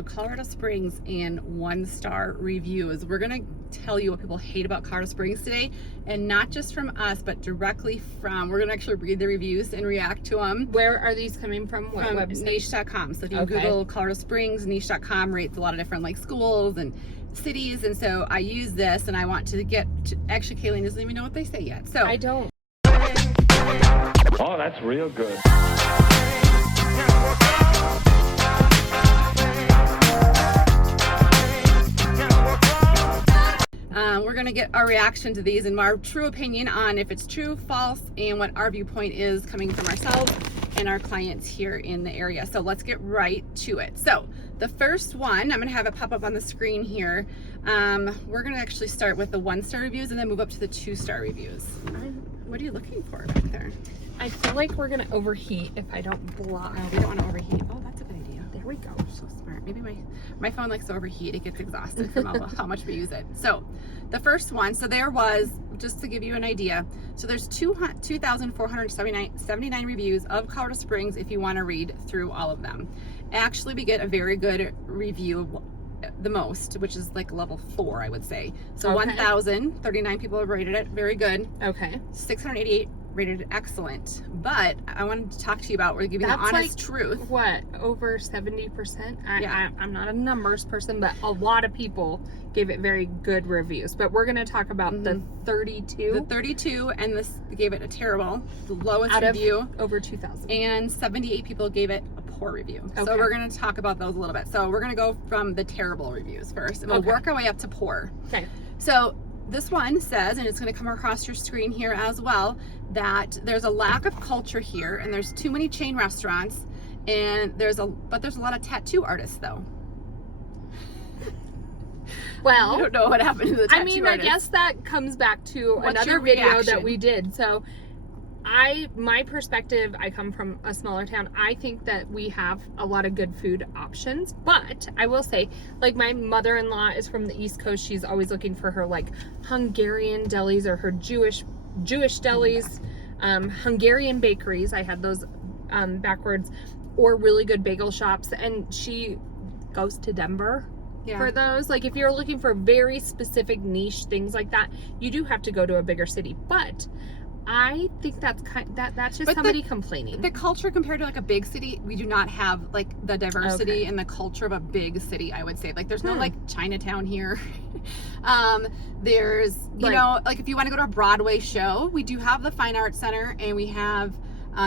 So Colorado Springs and 1-star reviews. We're gonna tell you what people hate about Colorado Springs today, and not just from us, but directly from, we're gonna actually read the reviews and react to them. Where are these coming from? What From website? niche.com. So if you Google Colorado Springs, niche.com rates a lot of different like schools and cities, and so I use this, and I want to get to, actually Kayleen doesn't even know what they say yet. So I don't. Oh, that's real good. We're going to get our reaction to these and our true opinion on if it's true, false, and what our viewpoint is coming from ourselves and our clients here in the area. So let's get right to it. So the first one, I'm going to have it pop up on the screen here. We're going to actually start with the 1-star reviews and then move up to the 2-star reviews. What are you looking for back there? I feel like we're going to overheat if I don't block. We don't want to overheat. Oh, that's a good idea. There we go. So smart. Maybe my phone likes to overheat. It gets exhausted from how much we use it. So the first one, so there was, just to give you an idea, so there's 2,479 reviews of Colorado Springs if you want to read through all of them. Actually, we get a very good review, the most, which is like level 4, I would say. So 1,039 people have rated it. Very good. Okay. 688 rated excellent. But I wanted to talk to you about, we're giving the honest truth. What, over 70%? Yeah. I'm not a numbers person, but a lot of people gave it very good reviews. But we're going to talk about the 32. The 32, and this gave it a terrible, the lowest out review. Of over 2,000. And 78 people gave it a poor review. Okay. So we're going to talk about those a little bit. So we're going to go from the terrible reviews first, and we'll work our way up to poor. Okay. So this one says, and it's going to come across your screen here as well, that there's a lack of culture here, and there's too many chain restaurants, and there's a lot of tattoo artists though. Well, I don't know what happened to the tattoo artists. I guess that comes back to What's another your video reaction? that we did. So my perspective, I come from a smaller town. I think that we have a lot of good food options, but I will say, like, my mother-in-law is from the East Coast. She's always looking for her like Hungarian delis or her Jewish delis, Hungarian bakeries. I had those backwards, or really good bagel shops, and she goes to Denver. Yeah. For those, like, if you're looking for very specific niche things like that, you do have to go to a bigger city. But I think that's just somebody complaining. The culture compared to like a big city, we do not have like the diversity and the culture of a big city, I would say. Like there's no like Chinatown here. There's, you know, like if you want to go to a Broadway show, we do have the Fine Arts Center, and we have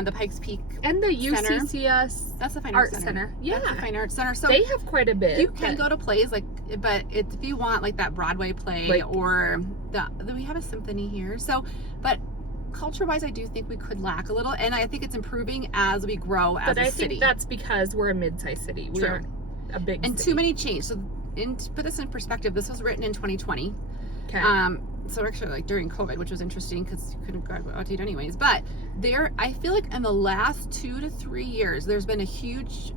the Pikes Peak and the UCCS Center. That's the Fine Arts Center. Yeah, that's the Fine Arts Center. So they have quite a bit. You can go to plays like, but if you want like that Broadway play, like, or we have a symphony here. So, but culture-wise, I do think we could lack a little, and I think it's improving as we grow as a city. But I think that's because we're a mid-sized city. We aren't a big and city. too many change. So, to put this in perspective, this was written in 2020. Okay. So actually, like during COVID, which was interesting because you couldn't go out to eat anyways. But I feel like in the last 2 to 3 years, there's been a huge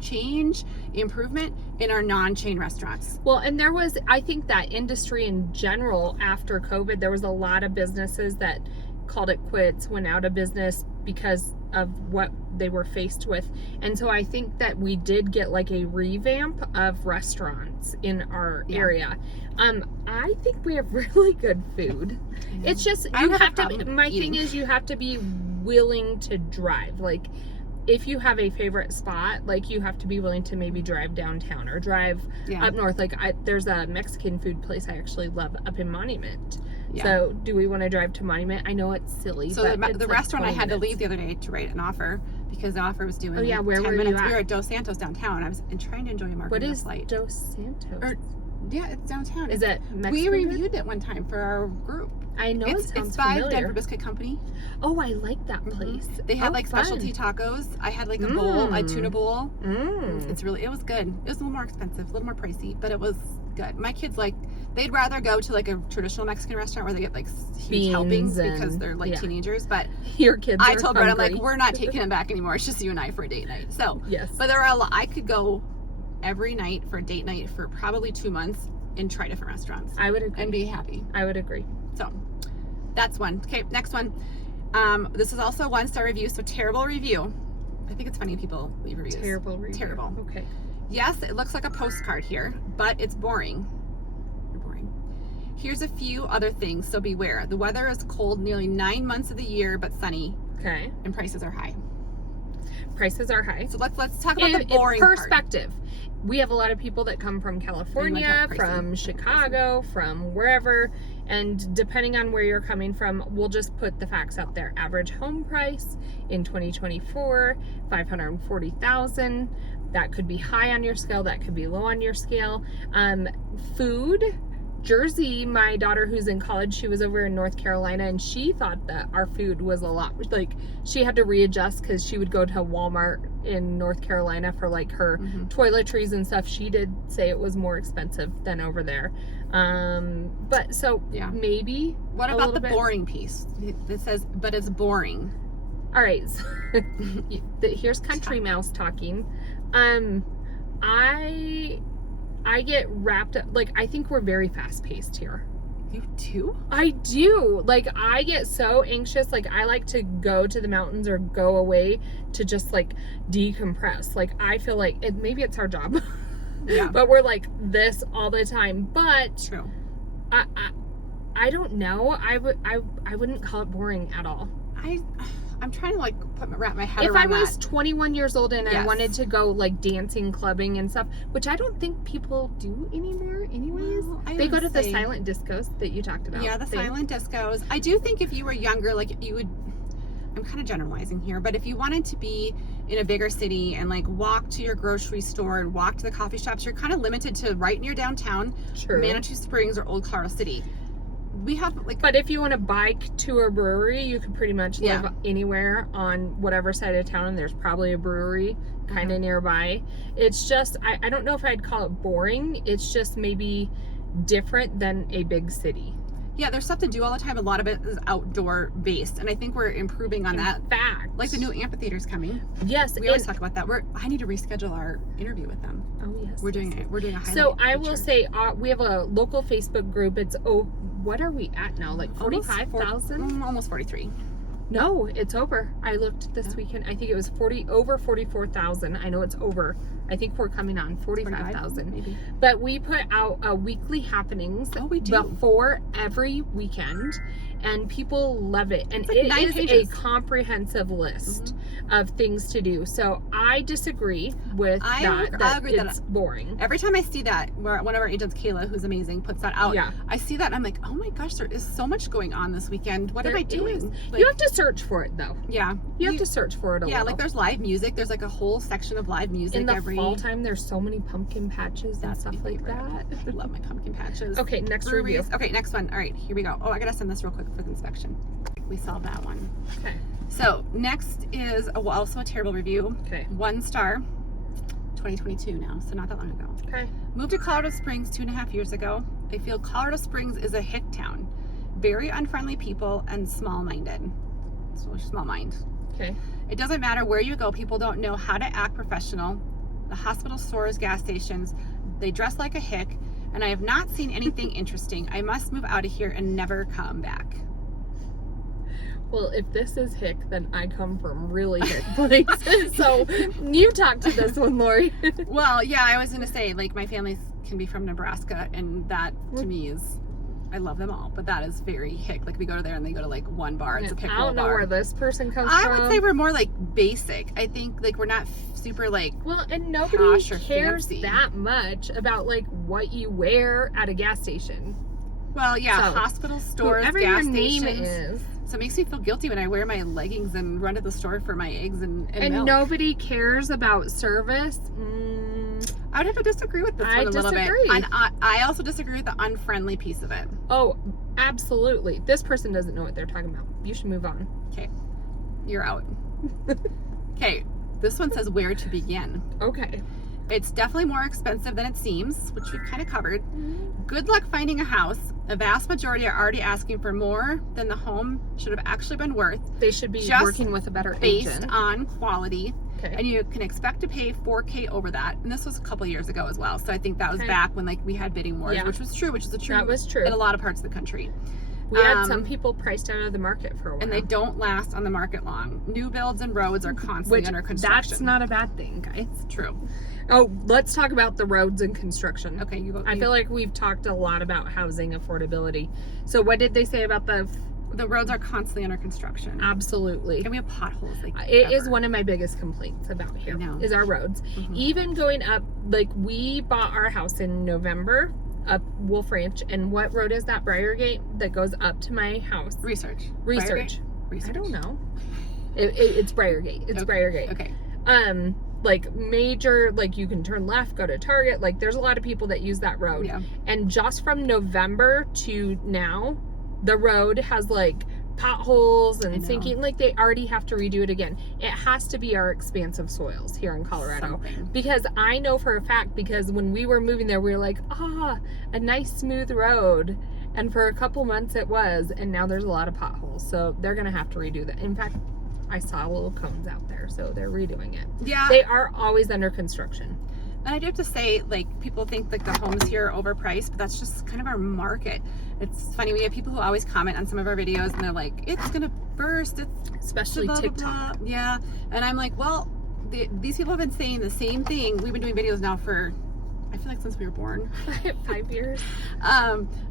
change, improvement in our non-chain restaurants. Well, and I think that industry in general after COVID, there was a lot of businesses that called it quits, went out of business because of what they were faced with. And so I think that we did get like a revamp of restaurants in our area. I think we have really good food. It's just, you have to, my thing is you have to be willing to drive. Like, if you have a favorite spot, like, you have to be willing to maybe drive downtown or drive up north. Like, there's a Mexican food place I actually love up in Monument. Yeah. So do we want to drive to Monument? I know it's silly. So but the restaurant I had to leave the other day to write an offer because the offer was doing where 10 were minutes. You at? We were at Dos Santos downtown. I was trying to enjoy a margarita flight. What is Dos Santos? Yeah, it's downtown. Is it Mexican? We reviewed it one time for our group. I know it sounds it's by familiar. Denver Biscuit Company. Oh, I like that place. They had like specialty tacos. I had like a bowl, a tuna bowl. It was good. It was a little more expensive, a little more pricey, but it was good. My kids they'd rather go to like a traditional Mexican restaurant where they get like huge helpings because they're like teenagers. But your kids I told Brett, I'm like, we're not taking them back anymore. It's just you and I for a date night. So yes. But there are a lot. I could go every night for a date night for probably 2 months and try different restaurants. I would agree. And be happy. I would agree. So that's one. Okay, next one. This is also a 1-star review, so terrible review. I think it's funny people leave reviews. Terrible review. Terrible. Okay. Yes, it looks like a postcard here, but it's boring. You're boring. Here's a few other things, so beware. The weather is cold nearly 9 months of the year, but sunny. Okay. And prices are high. Prices are high. So let's talk about the boring perspective. We have a lot of people that come from California, from Chicago, from wherever, and depending on where you're coming from, we'll just put the facts out there. Average home price in 2024, $540,000. That could be high on your scale, that could be low on your scale. Food, Jersey, my daughter who's in college, she was over in North Carolina, and she thought that our food was a lot, like she had to readjust because she would go to Walmart in North Carolina for like her toiletries and stuff. She did say it was more expensive than over there. But so yeah, maybe. What about the boring piece? It says, but it's boring. All right, so here's Country Mouse talking. I get wrapped up, like, I think we're very fast paced here. You do? I do. Like, I get so anxious. Like, I like to go to the mountains or go away to just like decompress. Like, I feel like maybe it's our job. Yeah. But we're like this all the time. But true. I don't know. I wouldn't call it boring at all. I'm trying to like wrap my head around that. If I was 21 years old and yes, I wanted to go like dancing, clubbing and stuff, which I don't think people do anymore anyways. Well, they go to the silent discos that you talked about. Yeah, the silent discos. I do think if you were younger, like you would, I'm kind of generalizing here, but if you wanted to be in a bigger city and like walk to your grocery store and walk to the coffee shops, you're kind of limited to right near downtown, Manitou Springs or Old Colorado City. We have like, but if you want to bike to a brewery, you could pretty much live anywhere on whatever side of town, and there's probably a brewery kind of nearby. It's just, I don't know if I'd call it boring. It's just maybe different than a big city. Yeah, there's stuff to do all the time. A lot of it is outdoor based, and I think we're improving on that. Fact, like the new amphitheater's coming. Yes, we always talk about that. I need to reschedule our interview with them. Oh yes, we're doing a highlight. So I will say we have a local Facebook group. It's what are we at now? Like 45,000? Almost 43. No, it's over. I looked this weekend. I think it was over 44,000. I know it's over. I think we're coming on 45,000 maybe. But we put out weekly happenings before every weekend, and people love it. And it is a comprehensive list of things to do. So I disagree with that agree it's boring. Every time I see that, where one of our agents, Kayla, who's amazing, puts that out, I see that and I'm like, oh my gosh, there is so much going on this weekend. What am I doing? Like, you have to search for it though. Yeah. You have to search for it a little. Like there's live music. There's like a whole section of live music. In the fall time, there's so many pumpkin patches and stuff like that. I love my pumpkin patches. Okay, next review. Okay, next one. All right, here we go. Oh, I gotta send this real quick for the inspection. We saw that one. Okay. So next is also a terrible review. Okay. 1 star. 2022 now, so not that long ago. Okay. Moved to Colorado Springs 2.5 years ago. I feel Colorado Springs is a hick town. Very unfriendly people and small-minded. So small mind. Okay. It doesn't matter where you go, people don't know how to act professional. The hospital, stores, gas stations, they dress like a hick, and I have not seen anything interesting. I must move out of here and never come back. Well, if this is hick, then I come from really hick places. So you talk to this one, Lori. Well, yeah, I was going to say, like, my family can be from Nebraska, and that to me is, I love them all, but that is very hick. Like, we go to there and they go to like one bar. It's a pickle bar. I don't know where this person comes from. I would say we're more like basic. I think like we're not super like and nobody cares that much about like what you wear at a gas station. Well, yeah, hospitals, stores, gas stations. Name is. So it makes me feel guilty when I wear my leggings and run to the store for my eggs and milk. Nobody cares about service. I would have to disagree with this one a little bit. And I also disagree with the unfriendly piece of it. Oh, absolutely. This person doesn't know what they're talking about. You should move on. Okay. You're out. Okay. This one says where to begin. Okay. It's definitely more expensive than it seems, which we've kind of covered. Good luck finding a house. A vast majority are already asking for more than the home should have actually been worth. They should be working with a better agent. Based on quality. Okay. And you can expect to pay $4,000 over that. And this was a couple years ago as well. So I think that was back when like we had bidding wars, which was true, which is the truth. That was true. In a lot of parts of the country. We had some people priced out of the market for a while. And they don't last on the market long. New builds and roads are constantly under construction. That's not a bad thing, guys. True. Oh, let's talk about the roads and construction. Okay, you go. I feel like we've talked a lot about housing affordability. So what did they say about the roads are constantly under construction. Absolutely. And we have potholes. Like it is one of my biggest complaints about here is our roads. Mm-hmm. Even going up, like we bought our house in November up Wolf Ranch, and what road is that? Briargate that goes up to my house. Research. Research. I don't know. It's Briargate. It's okay. Briargate. Okay. Like major, like you can turn left, go to Target. Like there's a lot of people that use that road. Yeah. And just from November to now, the road has like potholes and sinking. Like they already have to redo it again. It has to be our expansive soils here in Colorado. Because I know for a fact, because when we were moving there, we were like, a nice smooth road. And for a couple months it was, and now there's a lot of potholes. So they're gonna have to redo that. In fact, I saw little cones out there, so they're redoing it. Yeah. They are always under construction. And I do have to say, like, people think like the homes here are overpriced, but that's just kind of our market. It's funny, we have people who always comment on some of our videos and they're like, it's gonna burst, it's Especially blah, blah, TikTok. blah. Yeah. And I'm like, well, these people have been saying the same thing. We've been doing videos now for, I feel like since we were born. 5 years.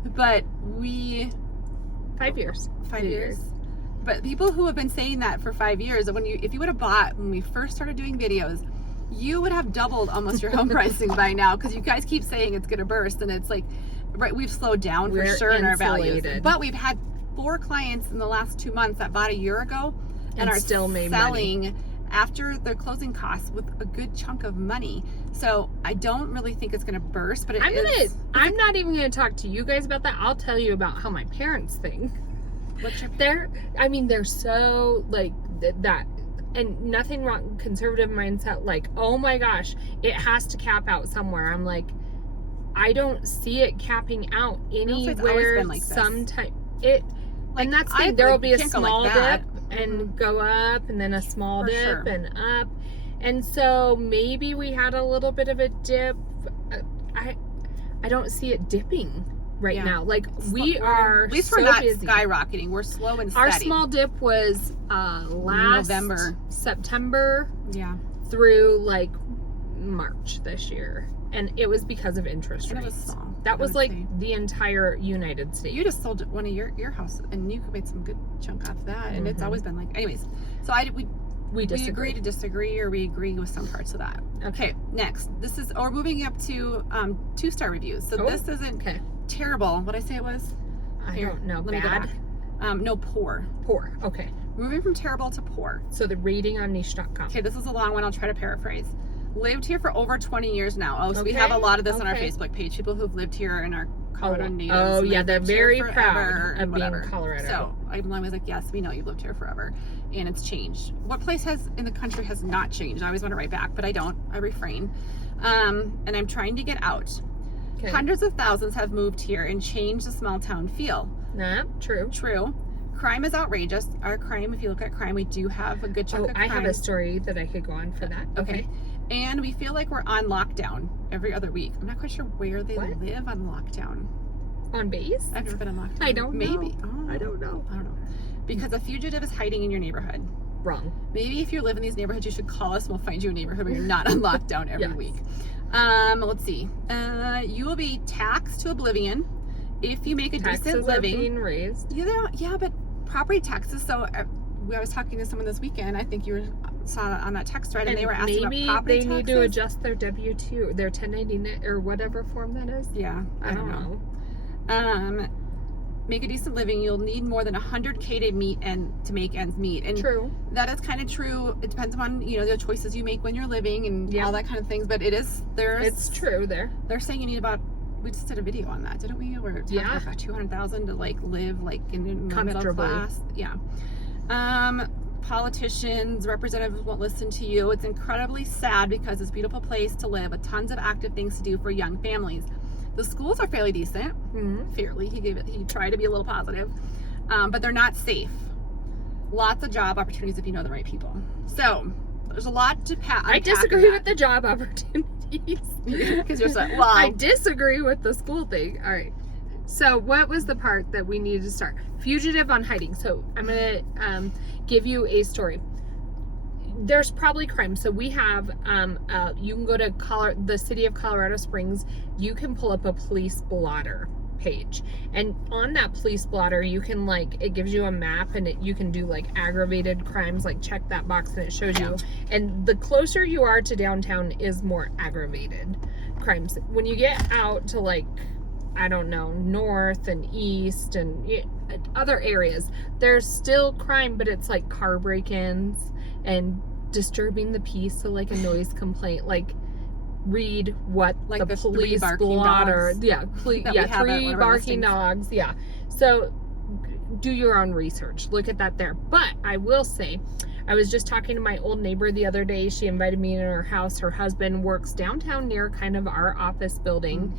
But we 5 years. 5 years. But people who have been saying that for 5 years, if you would have bought when we first started doing videos, you would have doubled almost your home pricing by now, because you guys keep saying it's gonna burst, and it's like, right, we've slowed down for sure in our values. But we've had 4 clients in the last 2 months that bought a year ago and are still made selling money after their closing costs with a good chunk of money. So I don't really think it's gonna burst, but I'm not even gonna talk to you guys about that. I'll tell you about how my parents think. What's your they're so like that, and nothing wrong, conservative mindset, like, oh my gosh, it has to cap out somewhere. I'm like, I don't see it capping out anywhere. Like sometime and that's the thing, there will be a small dip and Mm-hmm. go up, and then a small dip sure. and up, and so maybe we had a little bit of a dip. I don't see it dipping right now. Like we are, at least so we're not busy. skyrocketing. We're slow and steady. Our small dip was last November, September, through like March this year, and it was because of interest rates. It was small. That was like the entire United States. You just sold one of your house, and you made some good chunk off that, and it's always been like, anyways. So we agree to disagree, or we agree with some parts of that. Okay, next, we're moving up to 2-star reviews. So this isn't terrible. What did I say it was? I don't know. Let me go back. No, poor. Poor. Okay. Moving from terrible to poor. So the rating on niche.com. Okay, this is a long one. I'll try to paraphrase. Lived here for over 20 years now. So we have a lot of this on our Facebook page. People who've lived here and are Colorado natives. Oh yeah, they're very proud of being whatever. Colorado. So I'm always like, yes, we know you've lived here forever, and it's changed. What place in the country has not changed? I always want to write back, but I don't. I refrain. And I'm trying to get out. Okay. Hundreds of thousands have moved here and changed the small town feel. Nah, true. Crime is outrageous. Our crime, if you look at crime, we do have a good chunk of crime. I have a story that I could go on for that. Okay. And we feel like we're on lockdown every other week. I'm not quite sure where they live on lockdown. On base? I've never been on lockdown. I don't know. Maybe. I don't know. Because a fugitive is hiding in your neighborhood. Wrong. Maybe if you live in these neighborhoods, you should call us and we'll find you a neighborhood where you're not on lockdown every week. Let's see. You will be taxed to oblivion if you make a decent living. Are being raised. Yeah, but property taxes. So I was talking to someone this weekend. I think you saw on that text thread, and they were asking about property taxes. Maybe they need to adjust their W-2, their 1099 or whatever form that is. Yeah, I don't know. Make a decent living. You'll need more than 100K to make ends meet. And true. That is kind of true. It depends on the choices you make when you're living and all that kind of things. But it's true. They're saying you need about. We just did a video on that, didn't we? We're talking about 200,000 to live in the middle class. Yeah. Politicians, representatives won't listen to you. It's incredibly sad because it's a beautiful place to live, with tons of active things to do for young families. The schools are fairly decent. Fairly. He tried to be a little positive. But they're not safe. Lots of job opportunities if you know the right people. So there's a lot to I disagree with the job opportunities. Because you're so, I disagree with the school thing. All right. So what was the part that we needed to start? Fugitive on hiding. So I'm going to give you a story. There's probably crime. So we have, you can go to the city of Colorado Springs. You can pull up a police blotter page. And on that police blotter, you can it gives you a map and you can do aggravated crimes, check that box and it shows you. And the closer you are to downtown is more aggravated crimes. When you get out to I don't know, north and east and other areas, there's still crime, but it's car break-ins and disturbing the peace, so a noise complaint. Read what the police blotter, three barking dogs, so do your own research, look at that there. But I will say, I was just talking to my old neighbor the other day. She invited me in her house. Her husband works downtown near kind of our office building.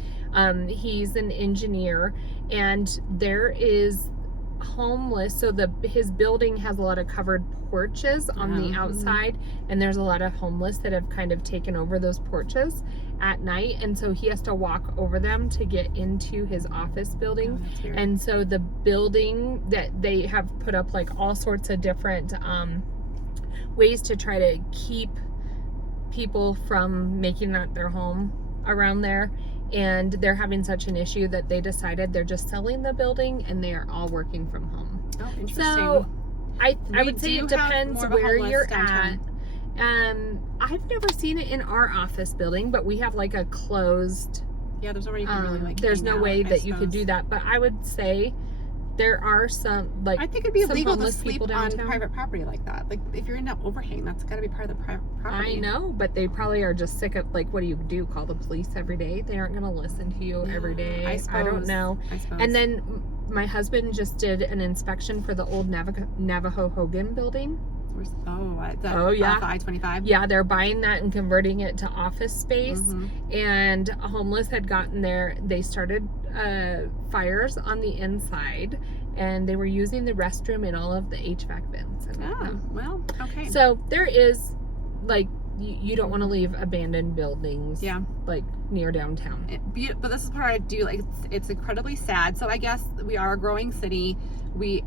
He's an engineer, and there is homeless. So his building has a lot of covered porches on the outside, and there's a lot of homeless that have kind of taken over those porches at night, and so he has to walk over them to get into his office building. And so the building that they have put up all sorts of different ways to try to keep people from making that their home around there, and they're having such an issue that they decided they're just selling the building and they are all working from home. Oh, interesting. So I would say it depends where you're at. I've never seen it in our office building, but we have a closed. Yeah, there's nowhere you can really there's no way that you could do that. But I would say there are some I think it'd be illegal to sleep on downtown. Private property like that. If you're in that overhang, that's got to be part of the property. I know, but they probably are just sick of what do you do? Call the police every day? They aren't going to listen to you every day. I don't know. I suppose. And then my husband just did an inspection for the old Navajo Hogan building. Off I-25. Yeah, they're buying that and converting it to office space. And homeless had gotten there. They started fires on the inside, and they were using the restroom in all of the HVAC vents. Well, okay. So there is you don't want to leave abandoned buildings. Near downtown. But this is part I do it's incredibly sad. So I guess we are a growing city. We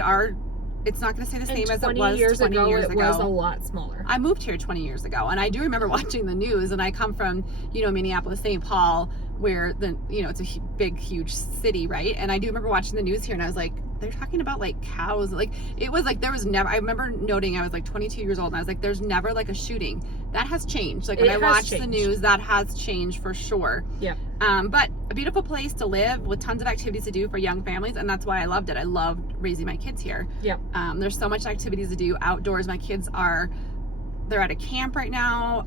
are. It's not going to stay the same as it was 20 years ago. It was a lot smaller. I moved here 20 years ago, and I do remember watching the news, and I come from, Minneapolis, St. Paul, where it's a big, huge city, right? And I do remember watching the news here, and I was like, they're talking about cows. It was there was never, I remember noting, I was 22 years old, and I was like, there's never a shooting. That has changed. When I watched the news, that has changed for sure. Yeah. But a beautiful place to live with tons of activities to do for young families, and that's why I loved it. I loved raising my kids here. Yeah. There's so much activities to do outdoors. My kids they're at a camp right now.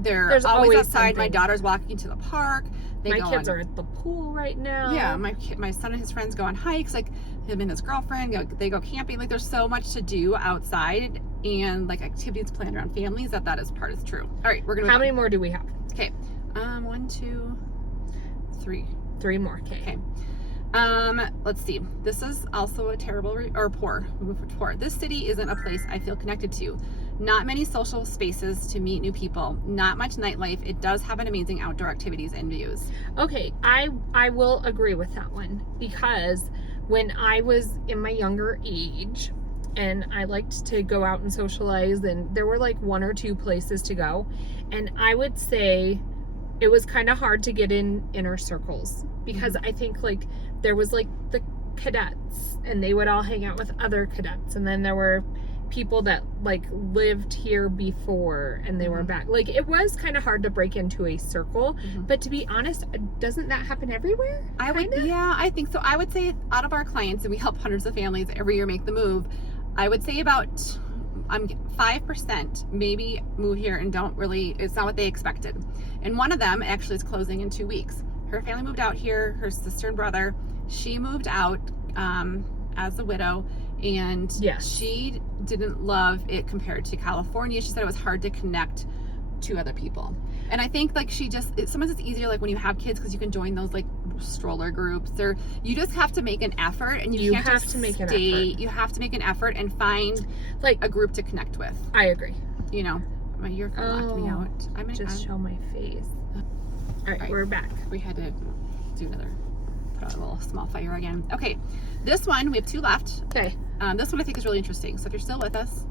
There's always outside. Something. My daughter's walking to the park. My kids are at the pool right now. Yeah, my son and his friends go on hikes. Him and his girlfriend they go camping. There's so much to do outside, and activities planned around families. That is part is true. All right, we're gonna. How many more do we have? Okay, 1, 2, 3. 3 more. Okay. Let's see. This is also a terrible poor. We move for poor. This city isn't a place I feel connected to. Not many social spaces to meet new people. Not much nightlife. It does have an amazing outdoor activities and views. Okay, I will agree with that one, because when I was in my younger age and I liked to go out and socialize, and there were 1 or 2 places to go, and I would say it was kind of hard to get in inner circles, because I think there was the cadets, and they would all hang out with other cadets, and then there were people that lived here before and they were back. It was kind of hard to break into a circle, but to be honest, doesn't that happen everywhere? I think so. I would say out of our clients, and we help hundreds of families every year make the move, I would say about 5% maybe move here and it's not what they expected. And one of them actually is closing in 2 weeks. Her family moved out here, her sister and brother. She moved out as a widow, and she didn't love it compared to California. She said it was hard to connect to other people. And I think sometimes it's easier when you have kids, because you can join those stroller groups, or you just have to make an effort, and you can't just stay. You have to make an effort and find a group to connect with. I agree. You're locked me out. Show my face. All right, we're back. We had to do another. got a little small fire again. Okay, this one, we have 2 left. Okay. This one I think is really interesting. So if you're still with us,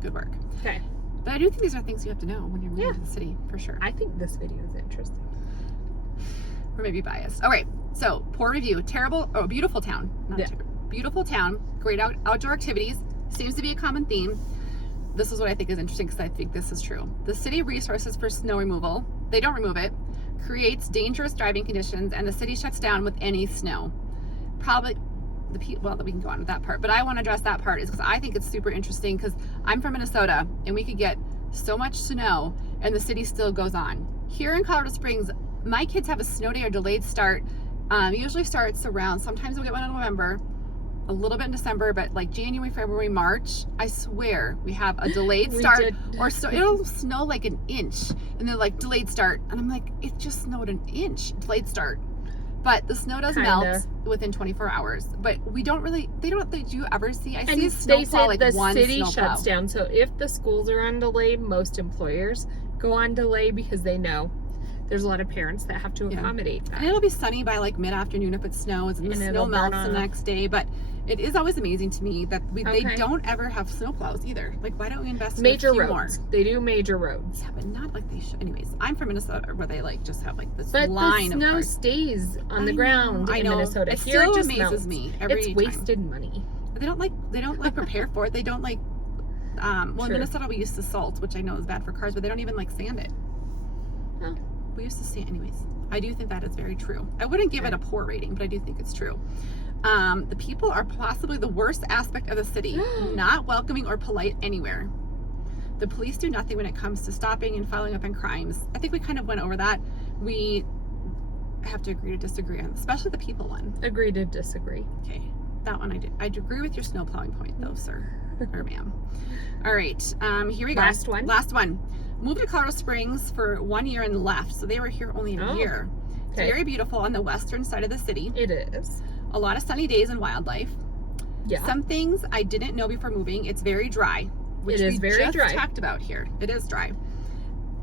good work. Okay. But I do think these are things you have to know when you're moving to the city, for sure. I think this video is interesting. Or maybe biased. All right, so poor review. Beautiful town. Not terrible. Beautiful town. Great outdoor activities. Seems to be a common theme. This is what I think is interesting because I think this is true. The city resources for snow removal, they don't remove it, creates dangerous driving conditions, and the city shuts down with any snow. Probably, well, we can go on with that part, but I want to address that part is because I think it's super interesting because I'm from Minnesota and we could get so much snow and the city still goes on. Here in Colorado Springs, my kids have a snow day or delayed start. Usually starts around, sometimes we'll get one in November, a little bit in December, but like January, February, March, I swear we have a delayed start, or so it'll snow like an inch, and they're like delayed start, and I'm like, it just snowed an inch, delayed start, but the snow does melt within 24 hours. But we don't really, did you ever see? I see a snowplow like one the city snowplow. shuts down, so if the schools are on delay, most employers go on delay because they know there's a lot of parents that have to accommodate that. And it'll be sunny by like mid-afternoon if it snows, and the snow melts the next day. But it is always amazing to me that they don't ever have snowplows either. Like, why don't we invest in a few roads? More? They do major roads. Yeah, but not like they should. Anyways, I'm from Minnesota where they like just have like this but line the snow of stays on the ground in Minnesota. It Here still it just amazes melts. me every It's wasted money. But they don't like prepare for it. They don't like well, in Minnesota we used to salt, which I know is bad for cars, but they don't even like sand it. Oh. We used to sand, anyways. I do think that is very true. I wouldn't give it a poor rating, but I do think it's true. The people are possibly the worst aspect of the city, not welcoming or polite anywhere. The police do nothing when it comes to stopping and following up on crimes. I think we kind of went over that. We have to agree to disagree on, especially the people one. Agree to disagree. Okay, that one I did. I agree with your snow plowing point though, sir or ma'am. All right, here we go. Last one. Moved to Colorado Springs for 1 year and left, so they were here only a year. It's very beautiful on the western side of the city. It is. A lot of sunny days and wildlife. Yeah. Some things I didn't know before moving. It's very dry, which it is we very just dry. talked about here. It is dry.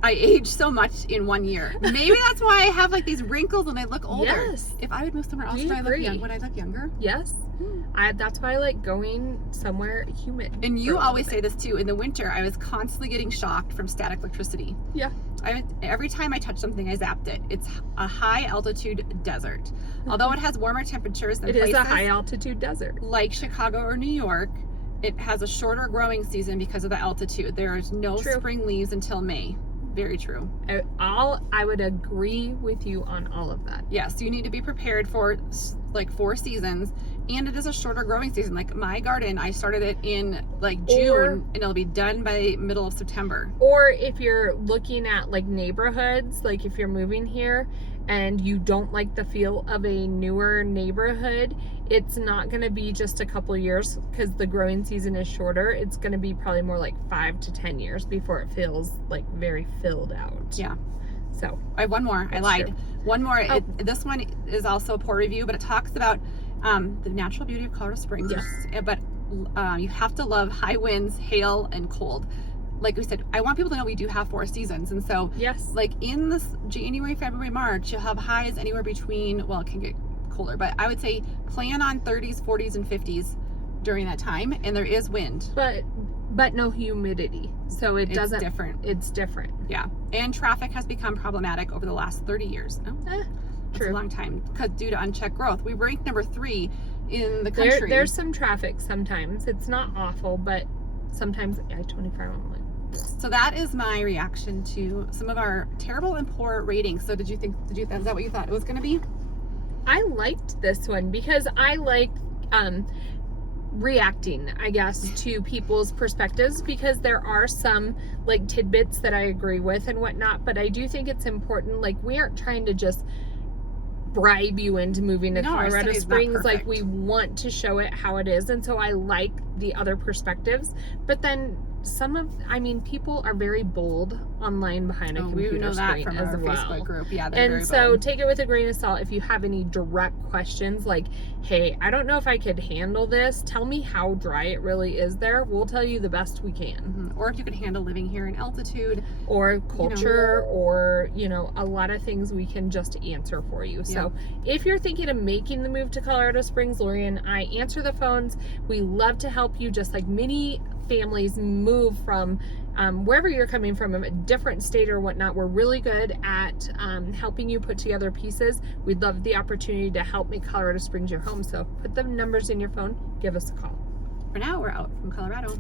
I aged so much in 1 year. Maybe that's why I have like these wrinkles and I look older. Yes. If I would move somewhere else, would I look younger? Yes. That's why I like going somewhere humid. And you always say this too. In the winter, I was constantly getting shocked from static electricity. Yeah. Every time I touch something, I zapped it. It's a high altitude desert. Although it has warmer temperatures than places is a high altitude desert. like Chicago or New York, it has a shorter growing season because of the altitude. There is no spring leaves until May. Very true. I would agree with you on all of that. Yes, you need to be prepared for like 4 seasons, and it is a shorter growing season. Like my garden, I started it in like June, and it'll be done by middle of September. Or if you're looking at like neighborhoods, like if you're moving here and you don't like the feel of a newer neighborhood, it's not going to be just a couple years because the growing season is shorter. It's going to be probably more like 5 to 10 years before it feels like very filled out. Yeah. So I have one more. I lied. True. One more. Oh. This one is also a poor review, but it talks about the natural beauty of Colorado Springs. Yes. But you have to love high winds, hail, and cold. Like we said, I want people to know we do have 4 seasons. And so, like in this January, February, March, you'll have highs anywhere between, well, it can get colder, but I would say plan on 30s, 40s, and 50s during that time. And there is wind. But no humidity. So it's different. It's different. Yeah. And traffic has become problematic over the last 30 years. True. A long time because due to unchecked growth. We ranked number 3 in the country. There's some traffic sometimes. It's not awful, but sometimes I-25 I'm like. So that is my reaction to some of our terrible and poor ratings. So is that what you thought it was going to be? I liked this one because I like reacting, I guess, to people's perspectives, because there are some like tidbits that I agree with and whatnot, but I do think it's important. Like, we aren't trying to just bribe you into moving to Colorado Springs. Like, we want to show it how it is, and so I like the other perspectives. But then people are very bold online behind a We computer know that screen from as our well. Facebook group. Yeah, they're And very so bold. take it with a grain of salt. If you have any direct questions like, hey, I don't know if I could handle this, tell me how dry it really is there. We'll tell you the best we can. Or if you can handle living here in altitude. Or culture, or, a lot of things we can just answer for you. So if you're thinking of making the move to Colorado Springs, Lori and I answer the phones. We love to help you, just like many families move from wherever you're coming from, a different state or whatnot. We're really good at helping you put together pieces. We'd love the opportunity to help make Colorado Springs your home. So put the numbers in your phone, give us a call. For now, we're out from Colorado.